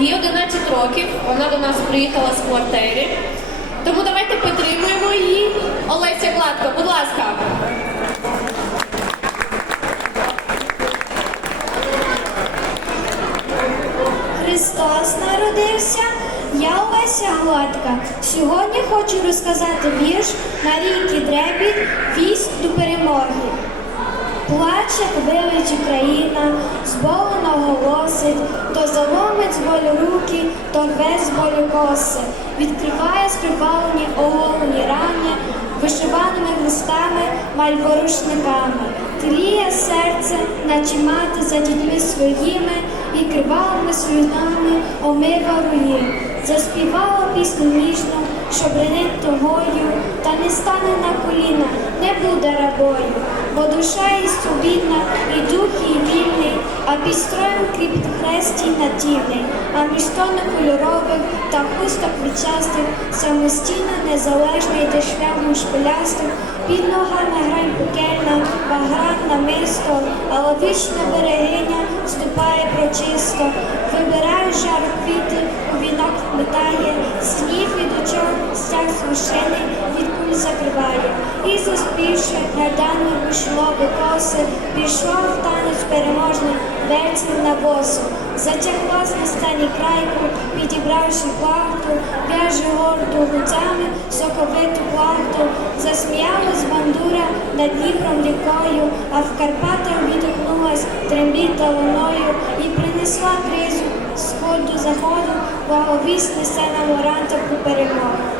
Їй 11 років, вона до нас приїхала з квартири. Тому давайте підтримуємо її. Олеся Гладко, будь ласка. Христос народився, я Олеся Гладка. Сьогодні хочу розказати вірш Марійки Дребіт «Вість до перемоги. Плаче велич Україна, зболено голосить, то заломить з болю руки, то рве з болю коси, відкриває скривавлені оголені рани, вишиваними листами, мальворушниками, тліє серце, наче мати за дітьми своїми, і кривавими сльозами омива руї. Заспівала пісню ніжну, що бренить тогою, та не стане на коліна, не буде рабою, бо душа їй свобідна, і дух під строєм кріпить хрестій натівний, а між кольорових та хусток вічастих, самостійно незалежно йде шляхом шпилястих, під ногами грань пекельна, багратна мисто, але вічна берегиня ступає прочисто, вибирає жар квіти, у вінок вплетає, сніг від очок, стяг священий від куль закриває. Заспівши гайдами вишилоби коси, пішов танець переможний верців на босу. Затягла з на стані крайку, підібравши плахту, в'яже горду гуцями, соковиту плахту, засміялась бандура над Дніпром рікою, а в Карпатах відгукнулась трембіта луною і принесла кризу сходу заходу, благовість несе нам оранта про перемогу.